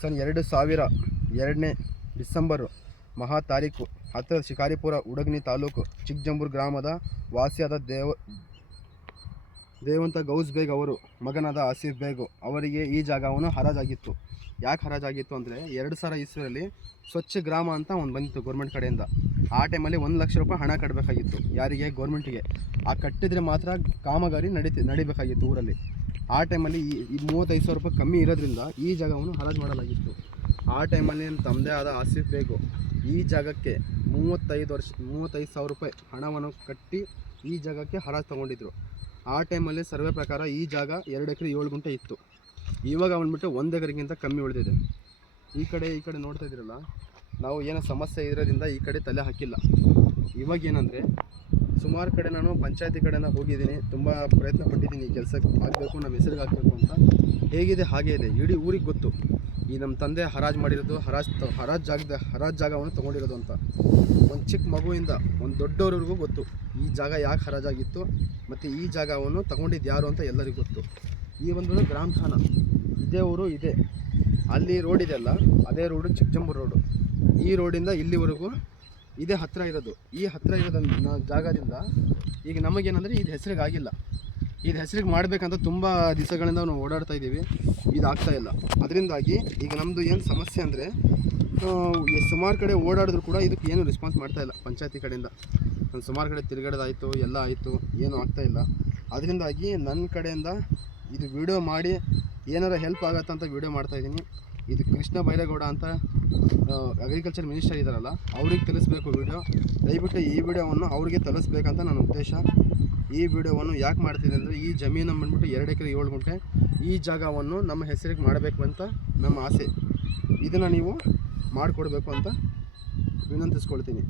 ಸನ್ 2002 ಡಿಸೆಂಬರು ಮಹಾ ತಾರೀಕು ಹತ್ತಿರದ ಶಿಕಾರಿಪುರ ಉಡಗಣಿ ತಾಲೂಕು ಚಿಕ್ಕಜಂಬೂರು ಗ್ರಾಮದ ವಾಸಿಯಾದ ದೇವಂತ ಗೌಸ್ ಬೇಗ್ ಅವರು ಮಗನಾದ ಆಸಿಫ್ ಬೇಗ್ ಅವರಿಗೆ ಈ ಜಾಗವನ್ನು ಹರಾಜಾಗಿತ್ತು. ಯಾಕೆ ಹರಾಜಾಗಿತ್ತು ಅಂದರೆ 2000 ಇಸ್ವಿಯಲ್ಲಿ ಸ್ವಚ್ಛ ಗ್ರಾಮ ಅಂತ ಒಂದು ಬಂದಿತ್ತು ಗೌರ್ಮೆಂಟ್ ಕಡೆಯಿಂದ. ಆ ಟೈಮಲ್ಲಿ 1 ಲಕ್ಷ ರೂಪಾಯಿ ಹಣ ಕಟ್ಟಬೇಕಾಗಿತ್ತು. ಯಾರಿಗೆ? ಗೌರ್ಮೆಂಟಿಗೆ. ಆ ಕಟ್ಟಿದರೆ ಮಾತ್ರ ಕಾಮಗಾರಿ ನಡಿಬೇಕಾಗಿತ್ತು ಊರಲ್ಲಿ. ಆ ಟೈಮಲ್ಲಿ ಈ 35,000 ರೂಪಾಯಿ ಕಮ್ಮಿ ಇರೋದ್ರಿಂದ ಈ ಜಾಗವನ್ನು ಹರಾಜು ಮಾಡಲಾಗಿತ್ತು. ಆ ಟೈಮಲ್ಲಿ ನನ್ನ ತಮ್ಮದೇ ಆದ ಆಸಿಫ್ ಬೇಗ್ ಈ ಜಾಗಕ್ಕೆ 35,000 ರೂಪಾಯಿ ಹಣವನ್ನು ಕಟ್ಟಿ ಈ ಜಾಗಕ್ಕೆ ಹರಾಜು ತೊಗೊಂಡಿದ್ರು. ಆ ಟೈಮಲ್ಲಿ ಸರ್ವೆ ಪ್ರಕಾರ ಈ ಜಾಗ 2 ಎಕರೆ 7 ಗುಂಟೆ ಇತ್ತು. ಇವಾಗ ಬಂದ್ಬಿಟ್ಟು 1 ಎಕರೆಗಿಂತ ಕಮ್ಮಿ ಉಳಿದಿದೆ. ಈ ಕಡೆ ನೋಡ್ತಾ ಇದ್ದೀರಲ್ಲ, ನಾವು ಏನೋ ಸಮಸ್ಯೆ ಇರೋದ್ರಿಂದ ಈ ಕಡೆ ತಲೆ ಹಾಕಿಲ್ಲ. ಇವಾಗ ಏನಂದರೆ ಸುಮಾರು ಕಡೆ ನಾನು ಪಂಚಾಯತಿ ಕಡೆಯಿಂದ ಹೋಗಿದ್ದೀನಿ, ತುಂಬ ಪ್ರಯತ್ನ ಪಟ್ಟಿದ್ದೀನಿ ಈ ಕೆಲಸಕ್ಕೆ ಆಗಬೇಕು, ನಮ್ಮ ಹೆಸರಿಗೆ ಆಗಬೇಕು ಅಂತ. ಹೇಗಿದೆ ಹಾಗೇ ಇದೆ, ಇಡೀ ಊರಿಗೆ ಗೊತ್ತು ಈ ನಮ್ಮ ತಂದೆ ಹರಾಜು ಮಾಡಿರೋದು, ಹರಾಜು ಜಾಗವನ್ನು ತೊಗೊಂಡಿರೋದು ಅಂತ. ಒಂದು ಚಿಕ್ಕ ಮಗುವಿಂದ ಒಂದು ದೊಡ್ಡವ್ರಿಗೂ ಗೊತ್ತು ಈ ಜಾಗ ಯಾಕೆ ಹರಾಜಾಗಿತ್ತು ಮತ್ತು ಈ ಜಾಗವನ್ನು ತೊಗೊಂಡಿದ್ದು ಯಾರು ಅಂತ ಎಲ್ಲರಿಗೂ ಗೊತ್ತು. ಈ ಒಂದು ಗ್ರಾಮಸ್ಥಾನ ಇದೇ ಊರು ಇದೆ, ಅಲ್ಲಿ ರೋಡ್ ಇದೆಯಲ್ಲ ಅದೇ ರೋಡು ಚಿಕ್ಕಜಂಬೂರು ರೋಡು. ಈ ರೋಡಿಂದ ಇಲ್ಲಿವರೆಗೂ ಇದೇ ಹತ್ತಿರ ಇರೋದು. ಈ ಹತ್ತಿರ ಇರೋದು ಜಾಗದಿಂದ ಈಗ ನಮಗೇನಂದರೆ ಇದು ಹೆಸರಿಗೆ ಆಗಿಲ್ಲ. ಇದು ಹೆಸರಿಗೆ ಮಾಡಬೇಕಂತ ತುಂಬ ದಿವಸಗಳಿಂದ ನಾವು ಓಡಾಡ್ತಾ ಇದ್ದೀವಿ, ಇದಾಗ್ತಾ ಇಲ್ಲ. ಅದರಿಂದಾಗಿ ಈಗ ನಮ್ಮದು ಏನು ಸಮಸ್ಯೆ ಅಂದರೆ ಸುಮಾರು ಕಡೆ ಓಡಾಡಿದ್ರು ಕೂಡ ಇದಕ್ಕೆ ಏನು ರೆಸ್ಪಾನ್ಸ್ ಮಾಡ್ತಾ ಇಲ್ಲ ಪಂಚಾಯತಿ ಕಡೆಯಿಂದ. ನಾನು ಸುಮಾರು ಕಡೆ ತಿರುಗಾಡೋದಾಯಿತು, ಎಲ್ಲ ಆಯಿತು, ಏನೂ ಆಗ್ತಾಯಿಲ್ಲ. ಅದರಿಂದಾಗಿ ನನ್ನ ಕಡೆಯಿಂದ ಇದು ವಿಡಿಯೋ ಮಾಡಿ ಏನಾರ ಹೆಲ್ಪ್ ಆಗತ್ತೆ ಅಂತ ವಿಡಿಯೋ ಮಾಡ್ತಾಯಿದ್ದೀನಿ. ಇದು ಕೃಷ್ಣ ಬೈರೇಗೌಡ ಅಂತ ಅಗ್ರಿಕಲ್ಚರ್ ಮಿನಿಸ್ಟರ್ ಇದ್ದಾರಲ್ಲ, ಅವ್ರಿಗೆ ತಿಳಿಸ್ಬೇಕು ವಿಡಿಯೋ. ದಯವಿಟ್ಟು ಈ ವಿಡಿಯೋವನ್ನು ಅವ್ರಿಗೆ ತಲುಪಿಸ್ಬೇಕಂತ ನನ್ನ ಉದ್ದೇಶ. ಈ ವಿಡಿಯೋವನ್ನು ಯಾಕೆ ಮಾಡ್ತಿದೆ ಅಂದರೆ ಈ ಜಮೀನು ಬಂದ್ಬಿಟ್ಟು 2 ಎಕರೆ 7 ಗುಂಟೆ, ಈ ಜಾಗವನ್ನು ನಮ್ಮ ಹೆಸರಿಗೆ ಮಾಡಬೇಕು ಅಂತ ನಮ್ಮ ಆಸೆ. ಇದನ್ನು ನೀವು ಮಾಡಿಕೊಡ್ಬೇಕು ಅಂತ ವಿನಂತಿಸ್ಕೊಳ್ತೀನಿ.